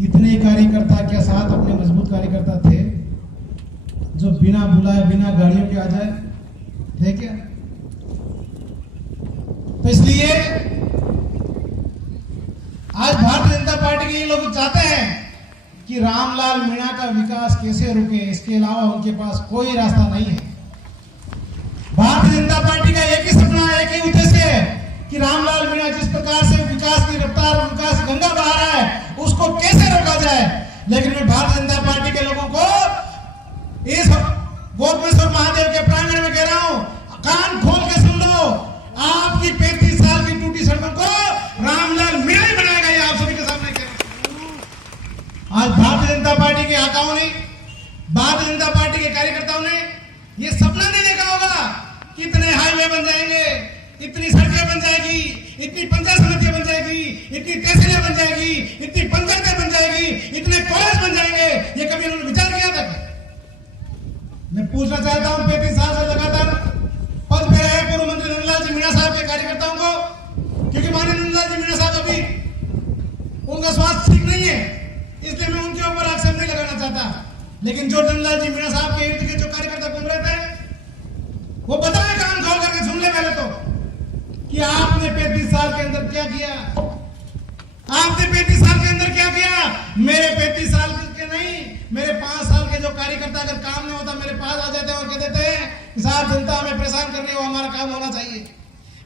इतने कार्यकर्ता क्या साथ अपने मजबूत कार्यकर्ता थे जो बिना बुलाए बिना गाड़ियों के आ जाए थे क्या? तो इसलिए आज भारतीय जनता पार्टी के ये लोग चाहते हैं कि रामलाल मीणा का विकास कैसे रुके, इसके अलावा उनके पास कोई रास्ता नहीं है। भारतीय जनता पार्टी का एक ही सपना, एक ही उद्देश्य है कि रामलाल मीणा जिस प्रकार से विकास की रफ्तार, विकास गंगा बहा रहा है, उसको कैसे रोका जाए। लेकिन मैं भारतीय जनता पार्टी के लोगों को इस गोपनेश्वर महादेव के प्रांगण में कह रहा हूं, कान खोल के सुन लो, आपकी 35 साल की टूटी सड़कों को रामलाल मीणा ही बनाएगा। ये आप सभी के सामने कह रहा हूं। आज भारतीय जनता पार्टी के आकाओं ने, भारतीय जनता पार्टी के कार्यकर्ताओं ने ये सपना नहीं देखा होगा कि इतने हाईवे बन जाएंगे, इतनी सड़कें बन जाएगी, इतनी पंचायत समितियां बन जाएगी, इतनी तहसीलें बन जाएगी, इतनी पंचायतें बन जाएगी, इतने कॉलेज बन जाएंगे। ये कभी उन्होंने विचार किया था? मैं पूछना चाहता हूं 35 साल से लगातार पद पे रहे पूर्व मंत्री नंदलाल जी मीणा साहब के कार्यकर्ताओं को, क्योंकि माननीय नंदलाल जी मीणा साहब अभी उनका स्वास्थ्य ठीक नहीं है, इसलिए मैं उनके ऊपर आक्षेप नहीं लगाना चाहता। लेकिन जो नंदलाल जी मीणा साहब के इर्द गिर्द जो कार्यकर्ता घूम रहे थे, वो बताएं, कान खोल करके सुन ले पहले तो, कि आपने 35 साल के अंदर क्या किया। आपने 35 साल के अंदर क्या किया? मेरे 35 साल के नहीं, मेरे 5 साल के जो कार्यकर्ता अगर काम नहीं होता मेरे पास आ जाते और कह देते हैं साहब जनता हमें परेशान कर रही है, वो हमारा काम होना चाहिए।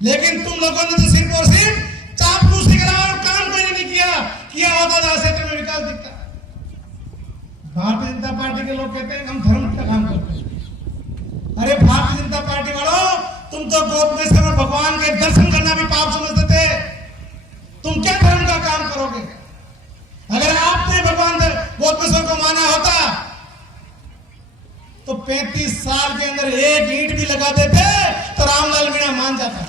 लेकिन तुम लोगों ने तो सिर्फ और सिर्फ चापलूसी के अलावा काम कोई नहीं किया होता तो क्षेत्र में विकास दिखता। भारतीय जनता पार्टी के लोग कहते हैं हम धर्म का काम करते हैं। अरे भारतीय जनता पार्टी वालों, तुम तो गोपनेश्वर में भगवान के दर्शन करना भी पाप समझते थे, तुम क्या धर्म का काम करोगे? अगर आपने भगवान गोपनेश्वर को माना होता तो 35 साल के अंदर एक ईंट भी लगा देते तो रामलाल मीणा मान जाता।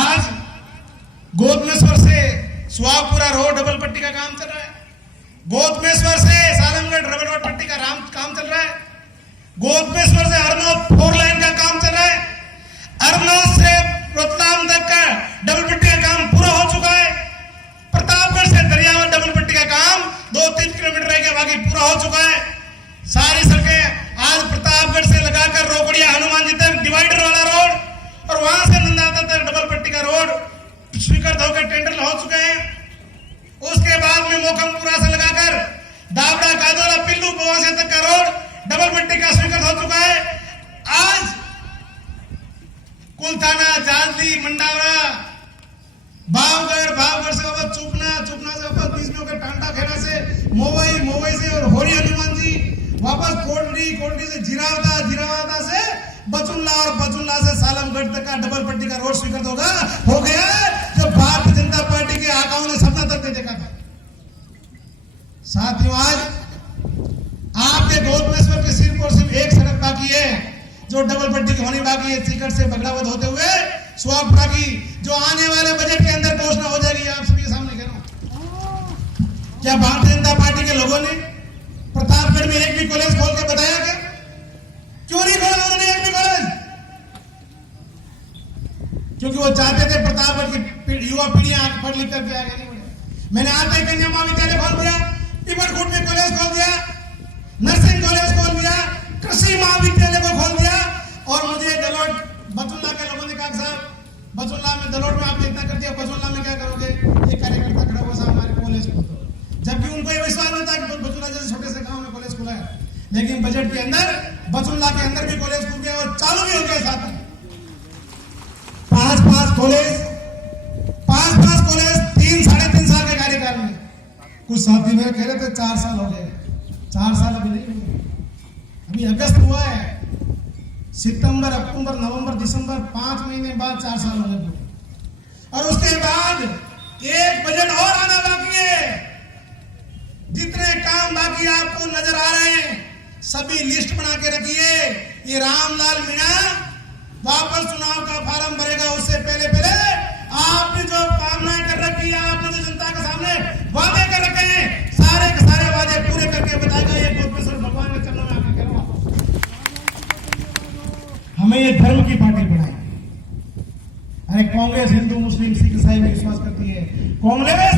आज गोपनेश्वर से सुहागपुरा रोड डबल पट्टी का काम चल रहा है, गोपनेश्वर से सालमगढ़ रबड़ रोड पट्टी का काम चल रहा है, गोपनेश्वर से हरनौत 4 लाइन का काम चल रहा है, हरनौत से रतलाम तक का डबल पट्टी का काम पूरा हो चुका है, प्रतापगढ़ से दरियावत डबल पट्टी का काम 2-3 किलोमीटर रह गया, बाकी पूरा हो चुका है। सारी सड़कें आज प्रतापगढ़ से लगाकर रोकड़िया हनुमान जी तक डिवाइडर वाला रोड और वहां से नंदाता तक डबल पट्टी का रोड स्वीकृत होकर टेंडर हो चुके हैं। उसके बाद में मोखमपुरा से लगाकर दावड़ा कादोला पिल्लू पवासे तक का रोड डबल पट्टी का स्वीकृत हो चुका है। आज कुलथाना, जाजली, मंडावरा, भावगढ़ से वापस चुपना से वापस बीच में होकर टांडा खेड़ा से मोवई से और होरी हनुमान जी वापस कोटड़ी से जिरावता से बचुल्ला और बचुल्ला से सालमगढ़ तक का डबल पट्टी का रोड स्वीकृत हो गया, जो भारतीय जनता पार्टी के आकाओं ने सपना तक नहीं देखा था। साथियों, आज आपके गोपनेश्वर के सिर्फ और सिर्फ एक सड़क बाकी है जो डबल पट्टी की होनी बाकी है, सीकर से बगड़ावत होते हुए सुहागपुरा की, जो आने वाले बजट के अंदर घोषणा हो जाएगी। आप सभी के सामने कह रहा हूं, क्या भारतीय जनता पार्टी के लोगों ने प्रतापगढ़ में एक भी कॉलेज खोल के बताया? क्या क्यों नहीं खोला उन्होंने एक भी कॉलेज? क्योंकि वो चाहते थे प्रतापगढ़ की युवा पीढ़ियां पढ़ लिख करके आगे नहीं बढ़े। मैंने आते ही कन्या महाविद्यालय खोल दिया, पिपरकोट में कॉलेज खोल दिया, नर्सिंग कॉलेज खोल दिया, कृषि महाविद्यालय को खोल दिया, और मुझे दलोट बचुल्ला के लोगों ने कहा साहब बचुल्ला में दलोट में आपने इतना कर दिया, बचुल्ला में क्या करोगे? एक कार्यकर्ता खड़ा हुआ साहब हमारे कॉलेज खोल दो, जबकि उनको ये विश्वास नहीं था कि बचुल्ला जैसे छोटे से गांव में कॉलेज खुला है। लेकिन बजट के अंदर बचुल्ला के अंदर भी कॉलेज खुल गया और चालू भी हो गया। साथ में 5-5 कॉलेज 3-3.5 साल के कार्यकाल में। कुछ साथी मेरे कह रहे थे 4 साल हो गए, 4 साल अभी नहीं हुए, अभी अगस्त हुआ है, सितंबर, अक्टूबर, नवंबर, दिसंबर, 5 महीने बाद 4 साल हो गए। और उसके बाद एक बजट और आना बाकी है। जितने काम बाकी आपको नजर आ रहे हैं सभी लिस्ट बना के रखिए। ये रामलाल मीणा वापस चुनाव का फार्म भरेगा, उससे पहले आपने जो कामनाएं कर रखी है, आपने जो जनता के सामने वादे कर रखे हैं, सारे के सारे वादे पूरे करके बताएगा। ये गोपनेश्वर भगवान के चरणों में आकर करूंगा। हमें ये धर्म की पार्टी बनाए। अरे कांग्रेस हिंदू, मुस्लिम, सिख, ईसाई में विश्वास करती है। कांग्रेस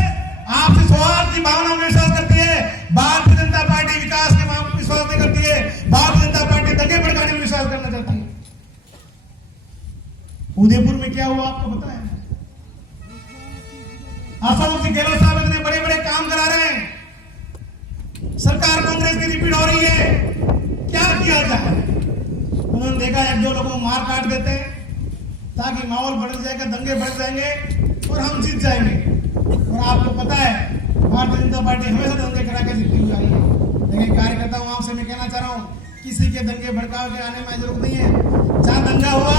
आपसी सौहार्द की भावना में विश्वास करती है। भारतीय जनता पार्टी विकास के मामले में विश्वास नहीं करती है। भारतीय जनता पार्टी दंगे भड़काने में विश्वास करना चाहती है। उदयपुर में क्या हुआ आपको पता है? अशोक जी गहलोत साहब इतने बड़े बड़े काम करा रहे हैं, सरकार कांग्रेस की रिपीट हो रही है, क्या किया जाए? उन्होंने देखा एक दो लोगों को मार काट देते हैं ताकि माहौल बढ़ जाएगा, दंगे बढ़ जाएंगे और हम जीत जाएंगे। और आपको पता है भारतीय जनता पार्टी हमेशा दंगे करा के जीतती हुई आई है। लेकिन कार्यकर्ताओं आपसे मैं कहना चाह रहा हूं, किसी के दंगे भड़काव के आने में जरूरत नहीं है। जहां दंगा हुआ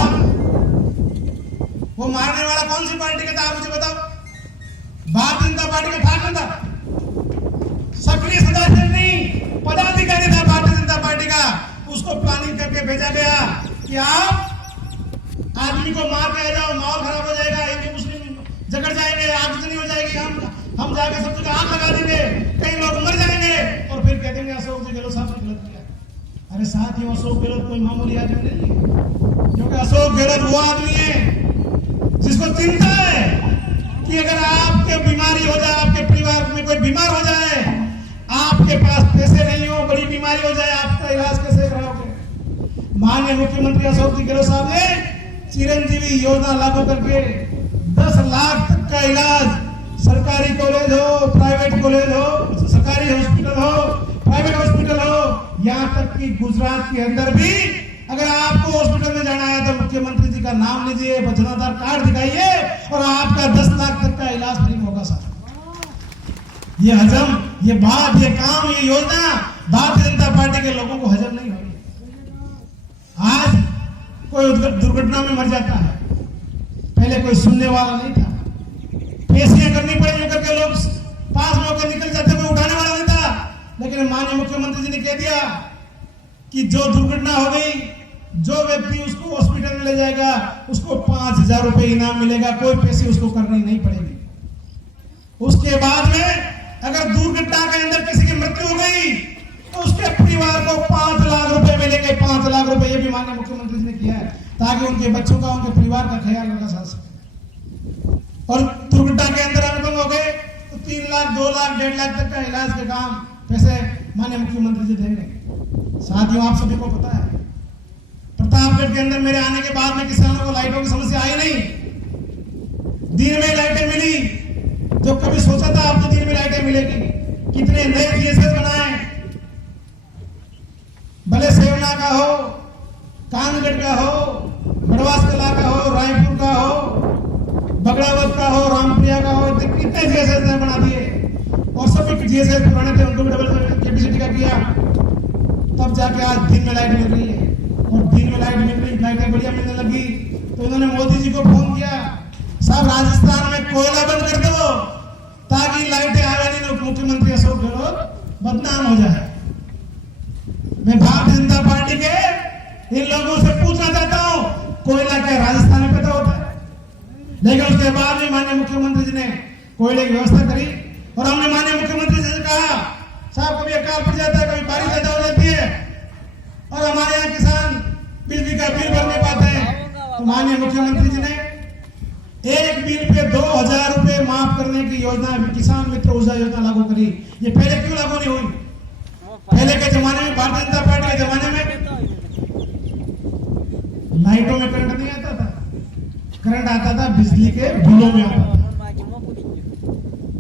वो मारने वाला कौन सी पार्टी का था, आप मुझे बताओ? भारतीय जनता पार्टी का ठाकुर था, सक्रिय सदस्य नहीं, पदाधिकारी था भारतीय जनता पार्टी का। उसको प्लानिंग करके भेजा गया कि आप आदमी को मार के आ जाओ, माहौल खराब हो जाएगा, हिंदू मुस्लिम झगड़ जाएंगे, आगजनी हो जाएगी, हम जाके सब जगह आग लगा देंगे, कई लोग मर जाएंगे और फिर कह देंगे अशोक जी गहलोत साहब ने गलत किया। अरे साथियों, अशोक गहलोत कोई मामूली आदमी नहीं है, क्योंकि अशोक गहलोत वो आदमी है जिसको चिंता है कि अगर आपके बीमारी हो जाए, आपके परिवार में कोई बीमार हो जाए, आपके पास पैसे नहीं हो, बड़ी बीमारी हो जाए, आपका इलाज कैसे कराओगे? माननीय मुख्यमंत्री अशोक जी गहलोत साहब ने चिरंजीवी योजना लागू करके 10 लाख तक का इलाज, सरकारी कॉलेज हो, प्राइवेट कॉलेज हो, सरकारी हॉस्पिटल हो, प्राइवेट हॉस्पिटल हो, यहाँ तक कि गुजरात के अंदर भी अगर आपको हॉस्पिटल में जाना है तो मुख्यमंत्री जी का नाम लीजिए, वजनाधार कार्ड दिखाइए और आपका 10 लाख तक का इलाज फ्री होगा। सर, ये हजम, ये बात, ये काम, ये योजना भारतीय जनता पार्टी के लोगों को हजम नहीं हो रही। आज कोई दुर्घटना में मर जाता है, पहले कोई सुनने वाला नहीं था, पेशियां करनी पड़ी करके लोग पास में होकर निकल जाते, कोई उठाने वाला नहीं था। लेकिन माननीय मुख्यमंत्री जी ने कह दिया कि जो दुर्घटना हो गई, जो व्यक्ति उसको हॉस्पिटल में ले जाएगा उसको 5,000 रुपए इनाम मिलेगा, कोई पैसे उसको करनी नहीं पड़ेगी। उसके बाद में अगर दुर्घटना के अंदर किसी की मृत्यु हो गई तो उसके परिवार को 5 लाख रुपए मिलेंगे। 5 लाख रुपए ये भी माननीय मुख्यमंत्री जी ने किया है ताकि उनके बच्चों का, उनके परिवार का ख्याल रखा जा सके। और दुर्घटना के अंदर अनुपंग हो गए तो 3 लाख, 2 लाख, 1.5 लाख तक का इलाज के काम पैसे माननीय मुख्यमंत्री जी देंगे। साथियों, आप सभी को पता है प्रतापगढ़ के अंदर मेरे आने के बाद में किसानों को लाइटों की समस्या आई नहीं, दिन में लाइटें मिली। जो कभी सोचा था आपको दिन में लाइटें मिलेगी? कितने नए जीएसएस बनाए, भले सेवना का हो, कानगढ़ का हो, बड़वास कला का हो, रायपुर का हो, बगड़ावत का हो, रामप्रिया का हो, कितने जीएसएस ने बना दिए और सभी जीएसएस पुराने थे उनको भी डबल कैपेसिटी का किया, तब जाके आज दिन में लाइट मिल रही है। और दिन में लाइट मिल रही, लाइटें बढ़िया मिलने लगी तो इन्होंने मोदी जी को फोन किया, साहब राजस्थान में कोयला बंद कर दो ताकि लाइटें आवे नहीं, तो मुख्यमंत्री अशोक गहलोत बदनाम हो जाए। मैं भारतीय जनता पार्टी के इन लोगों से पूछना चाहता हूं, कोयला क्या राजस्थान में पैदा होता है? लेकिन उसके बाद में माननीय मुख्यमंत्री जी ने कोयले की व्यवस्था करी और हमने माननीय मुख्यमंत्री जी से कहा, साहब कभी अकाल पड़ जाता है, कभी बारिश ज्यादा हो जाती है और हमारे यहाँ किसान बिजली का बिल भर नहीं पाते हैं, तो माननीय मुख्यमंत्री जी ने एक बिल पे 2,000 रुपए माफ करने की योजना, किसान मित्र ऊर्जा योजना लागू करी। ये पहले क्यों लागू नहीं हुई? पहले के जमाने में, भारतीय जनता पार्टी के जमाने में लाइटों में करंट नहीं आता था, करंट आता था बिजली के बिलों में आता था।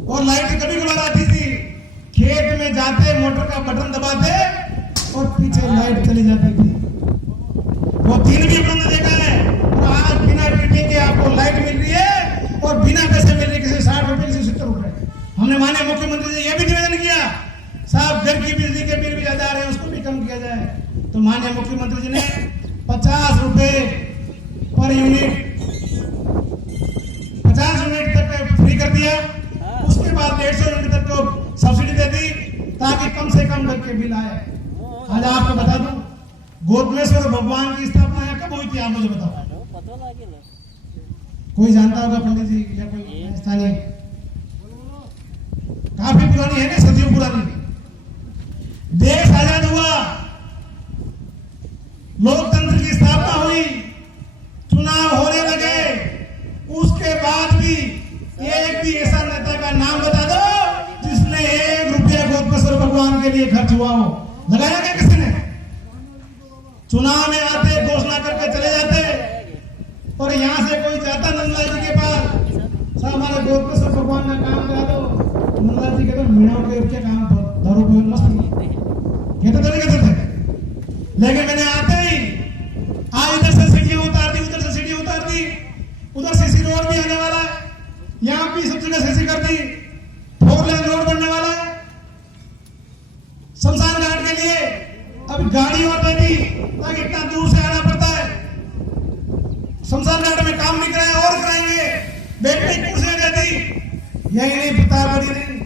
और लाइट कभी कभार आती थी, खेत में जाते मोटर का बटन दबाते और पीछे लाइट चली जाती थी। वो दिन भी बंद देखा है और आज बिना ड्यूटी के आपको लाइट मिल रही है और बिना पैसे मिल रही, किसी 60 रुपए, किसी 70 रुपए। हमने माननीय मुख्यमंत्री से यह भी निवेदन किया, साहब घर की बिजली के बिल भी ज्यादा आ रहे हैं, उसको भी कम किया जाए। तो माननीय मुख्यमंत्री जी ने 50 रुपए पर यूनिट, 50 यूनिट तक फ्री कर दिया। उसके बाद 150 यूनिट तक को सब्सिडी दे दी ताकि कम से कम घर के बिल आए। आज आपको बता दूं, गोदमेश्वर भगवान की स्थापना कब हुई थी, आप मुझे बताओ? कोई जानता होगा पंडित जी या कोई स्थानीय? काफी पुरानी है ना, सदियों पुरानी। देश आजाद हुआ, लोकतंत्र की स्थापना हुई, चुनाव होने लगे, उसके बाद भी एक भी ऐसा नेता का नाम बता दो के लिए खर्च हुआ हो, लगाया क्या किसी ने? चुनाव में आते, घोषणा करके चले जाते, और यहां से कोई जाता नंदलाल जी के पास, साहब हमारे गोद में सब भगवान ने काम करा दो। नंदलाल जी कहते मीणा के क्या काम दारू पे मस्त कहते तो नहीं कहते थे, लेकिन मैंने आते ही आज इधर से सीढ़ियां उतार दी, उधर से सीढ़ियां उतार दी, उधर सीसी रोड भी आने वाला है, यहां भी सब जगह सीसी कर दी, 4 लेन रोड बनने वाला है शमशान घाट के लिए। अब गाड़ी और दे दी ताकि इतना दूर से आना पड़ता है, शमशान घाट में काम नहीं कराया और कराएंगे, बैठने की कुर्सियां दे दी। यही नहीं, प्रतापगढ़ नहीं,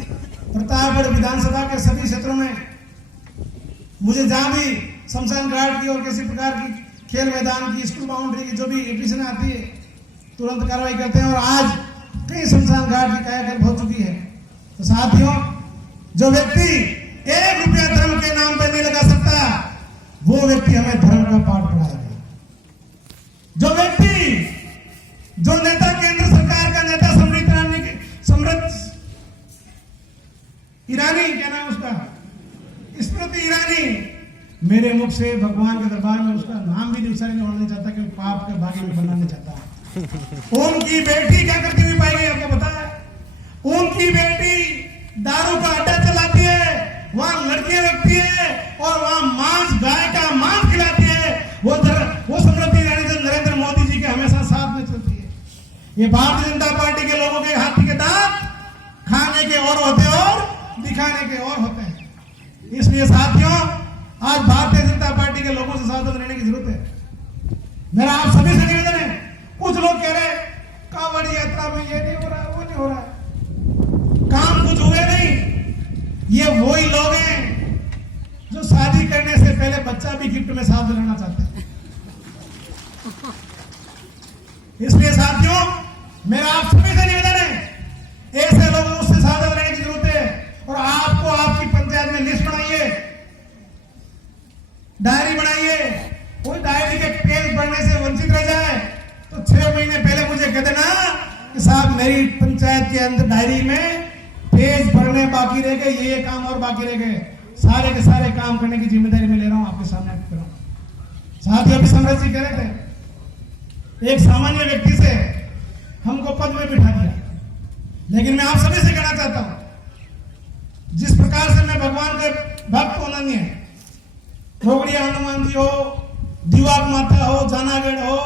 प्रतापगढ़ विधानसभा के सभी क्षेत्रों में मुझे जहां भी शमशान घाट की और किसी प्रकार की खेल मैदान की, स्कूल बाउंड्री की जो भी एप्लीकेशन आती है तुरंत कार्रवाई करते हैं, और आज कई शमशान घाट की कायाकल्प हो चुकी है। तो साथियों, जो व्यक्ति 1 रुपया धर्म के नाम पर नहीं लगा सकता, वो व्यक्ति हमें धर्म का पाठ पढ़ाएगा। जो व्यक्ति, जो नेता, केंद्र सरकार का नेता समृद्ध ईरानी, क्या नाम उसका, स्मृति ईरानी, मेरे मुख से भगवान के दरबार में उसका नाम भी उच्चारण होना चाहता, कि पाप के भागी में बनना नहीं चाहता। उनकी बेटी क्या करती हुई पाई गई, आपको पता है? उनकी बेटी दारू का अड्डा चलाती है, वहां लड़कियां रखती है और वहां मांस, गाय का मांस खिलाती है। वो समृद्धि ईरानी जो नरेंद्र मोदी जी के हमेशा साथ में चलती है। ये भारतीय जनता पार्टी के लोगों के हाथी के दांत खाने के और होते और दिखाने के और होते हैं। इसलिए साथियों, आज भारतीय जनता पार्टी के लोगों से सावधान रहने की जरूरत है। मेरा आप सभी से निवेदन है, कुछ लोग कह रहे कांवड़ यात्रा में ये नहीं हो रहा, वो नहीं हो रहा, काम कुछ हुए नहीं। ये वही लोग हैं जो शादी करने से पहले बच्चा भी गिफ्ट में साथ रहना चाहते हैं। इसलिए साथियों, मेरा आप सभी से निवेदन है, ऐसे लोगों से सावधान रहने की जरूरत है। और आपको आपकी पंचायत में लिस्ट बनाइए, डायरी बनाइए। कोई डायरी के पेज भरने से वंचित रह जाए तो 6 महीने पहले मुझे कह देना कि साहब मेरी पंचायत के अंदर डायरी में पेज भरने बाकी रह गए, ये काम और बाकी रह गए, सारे के सारे काम करने की जिम्मेदारी मैं ले रहा हूं, आपके सामने कर रहा हूं। साथियों, अभी समृद्ध जी कह रहे थे, एक सामान्य व्यक्ति से हमको पद में बिठा दिया, लेकिन मैं आप सभी से कहना चाहता हूं, जिस प्रकार से मैं भगवान के भक्त अनन्य है, रोगड़िया हनुमान जी हो, दीवाक माता हो, जानागढ़ हो,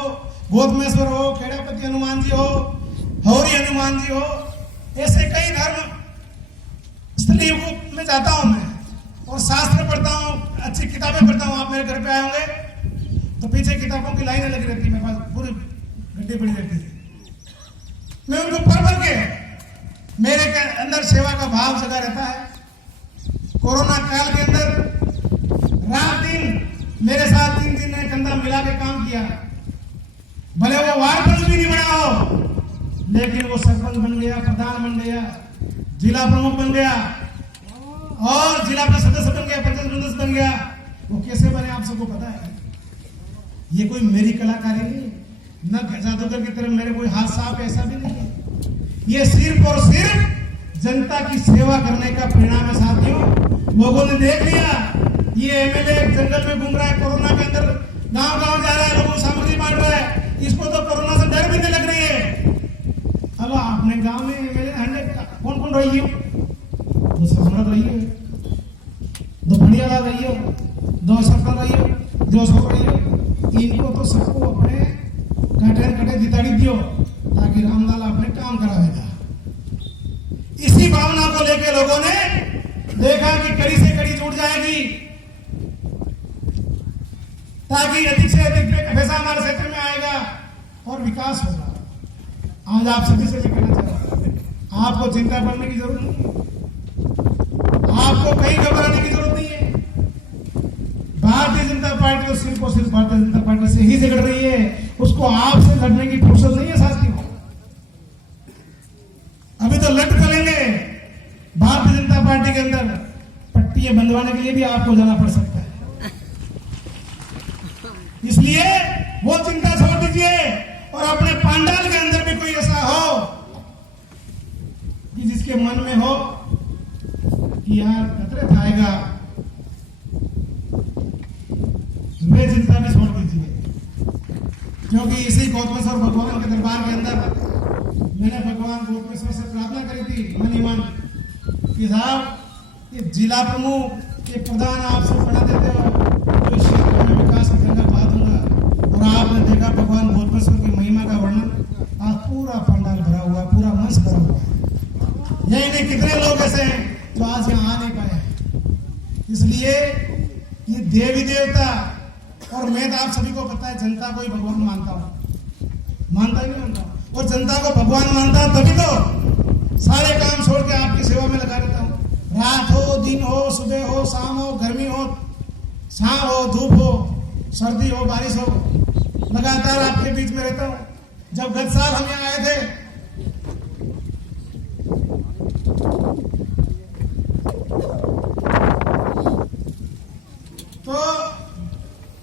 गोदमेश्वर हो, खेड़ापति हनुमान जी हो, हौरी हनुमान जी हो, ऐसे कई धर्म स्थलीय में जाता हूं मैं और शास्त्र पढ़ता हूं, अच्छी किताबें पढ़ता हूं। आप मेरे घर पे आए होंगे तो पीछे किताबों की लाइनें लगी रहती है, मेरे पास पूरी गड्डी पड़ी रहती है। मैं उनको पढ़ पढ़ के मेरे अंदर सेवा का भाव जगा रहता है। कोरोना काल के अंदर रात दिन मेरे साथ 3 दिन ने कंधा मिला के काम किया, भले वो वार्ड प्रमुख भी नहीं बना हो, लेकिन वो सरपंच बन गया, प्रधान बन गया, जिला प्रमुख बन गया और जिला परिषद सदस्य बन गया, पंचायत सदस्य बन गया। वो कैसे बने आप सबको पता है। ये कोई मेरी कलाकारी नहीं, न जादूगर की तरह मेरे कोई हाथ साफ, ऐसा भी नहीं है। ये सिर्फ और सिर्फ जनता की सेवा करने का परिणाम है। साथियों, लोगों ने देख लिया, ये एमएलए जंगल में घूम रहा है, कोरोना के अंदर गांव गांव जा रहा है, लोगों को सामग्री बांट रहा है, इसको तो कोरोना से डर भी नहीं लग रही है। अब आपने गांव में एमएलए कौन कौन रही हो, दो समृद्ध रही हो, दो भड़ियाला रही हो, दो सरपंच रही हो, दो सौ रही हो, इनको तो सबको अपने कटे जिताड़ी दियो ताकि रामलाल अपने काम करावेगा। इसी भावना को लेकर लोगों ने देखा कि कड़ी से कड़ी जुड़ जाएगी ताकि अधिक से अधिक पैसा हमारे क्षेत्र में आएगा और विकास होगा। आज आप सभी से कहना चाहता हूं, आपको चिंता करने की जरूरत नहीं है, आपको कहीं घबराने की जरूरत नहीं है। भारतीय जनता पार्टी तो सिर्फ और सिर्फ भारतीय जनता पार्टी से ही झगड़ रही है, उसको आपसे लड़ने की फुर्सत नहीं है। साथियों, अभी तो लट करेंगे भारतीय जनता पार्टी के अंदर, पट्टियां बंधवाने के लिए भी आपको जाना पड़ सकता है। इसलिए वो चिंता छोड़ दीजिए और अपने पांडाल के अंदर भी कोई ऐसा हो कि जिसके मन में हो कि यार खतरे खाएगा क्योंकि इसी गौतमेश्वर भगवान के दरबार के अंदर मैंने भगवान गौतमेश्वर से प्रार्थना करी थी मन ही मन कि साहब ये जिला प्रमुख ये प्रधान आपसे बना देते हो तो इस क्षेत्र में विकास की गंगा बहा दूंगा। और आपने देखा भगवान गौतमेश्वर की महिमा का वर्णन, आज पूरा पंडाल भरा हुआ, पूरा मंच भरा हुआ है। यही नहीं कितने लोग ऐसे हैं जो आज यहाँ आ नहीं पाए। इसलिए ये देवी देवता, और मैं तो आप सभी को पता है जनता को ही भगवान मानता हूँ, मानता ही नहीं मानता, और जनता को भगवान मानता हूं तभी तो सारे काम छोड़ के आपकी सेवा में लगा रहता हूँ। रात हो, दिन हो, सुबह हो, शाम हो, गर्मी हो, छांव हो, धूप हो, सर्दी हो, बारिश हो, लगातार आपके बीच में रहता हूँ। जब गत साल हम यहाँ आए थे तो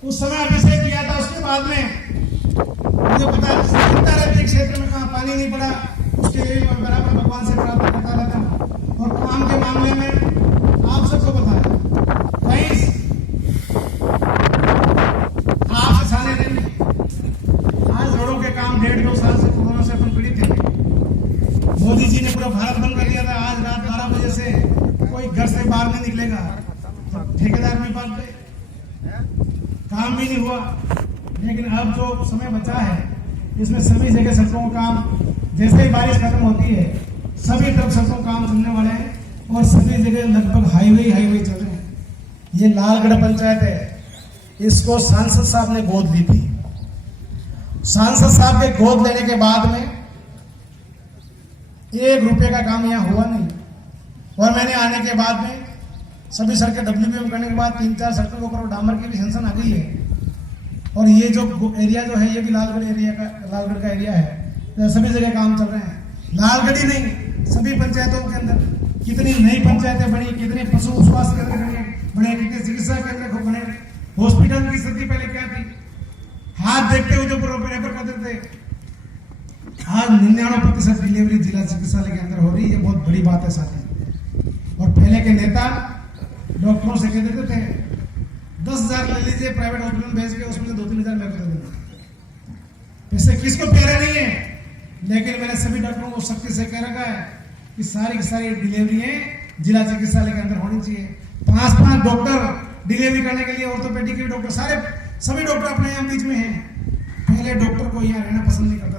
उस समय अभिषेक किया था, उसके बाद में मुझे पता चिंता रहती क्षेत्र में कहाँ पानी नहीं पड़ा, उसके लिए मैं बराबर भगवान से प्रार्थना करता रहता हूँ। और काम के मामले में आप सबको पता है कहीं आप साले नहीं, आज रोडों के काम 1.5-2 साल से कोरोना से अपन पीड़ित थे। मोदी जी ने पूरा भारत बंद कर दिया था। आज रात 12 बजे से कोई घर से बाहर नहीं निकलेगा, तो ठेकेदार में बात गए, काम भी नहीं हुआ। लेकिन अब जो समय बचा है इसमें सभी जगह सड़कों का काम, जैसे ही बारिश खत्म होती है सभी तरफ सड़कों का काम चलने वाले हैं और सभी जगह लगभग हाईवे चल रहे हैं। ये लालगढ़ पंचायत है, इसको सांसद साहब ने गोद ली थी। सांसद साहब के गोद लेने के बाद में 1 रुपए का काम यहाँ हुआ नहीं, और मैंने आने के बाद में सभी सड़कें WBM करने के बाद 3-4 सड़कों के ऊपर डामर की भी सेंसन आ गई है। और ये जो एरिया जो है ये भी लालगढ़ का एरिया है, तो सभी जगह काम चल रहे हैं। लालगढ़ ही नहीं, सभी पंचायतों के अंदर कितनी नई पंचायतें बनी, कितने पशु स्वास्थ्य केंद्र बने, कितने चिकित्सा केंद्र बने, हॉस्पिटल की स्थिति पहले क्या थी, हाथ देखते हुए जो रेफर करते थे, आज 99% डिलीवरी जिला चिकित्सालय के अंदर हो रही है। ये बहुत बड़ी बात है साथी। और पहले के नेता डॉक्टरों से कह देते थे 10,000 ले लीजिए प्राइवेट हॉस्पिटल में भेज के, उसमें से 2-3 हज़ार मेरे को दे देना। इससे किसको प्यारा नहीं है, लेकिन मैंने सभी डॉक्टरों को सख्ती से कह रखा है कि सारी की सारी डिलीवरियां जिला चिकित्सालय के अंदर होनी चाहिए। 5-5 डॉक्टर डिलीवरी करने के लिए, ऑर्थोपेडिक के डॉक्टर, सभी डॉक्टर अपने यहाँ बीच में हैं। पहले डॉक्टर को यहाँ रहना पसंद नहीं करते।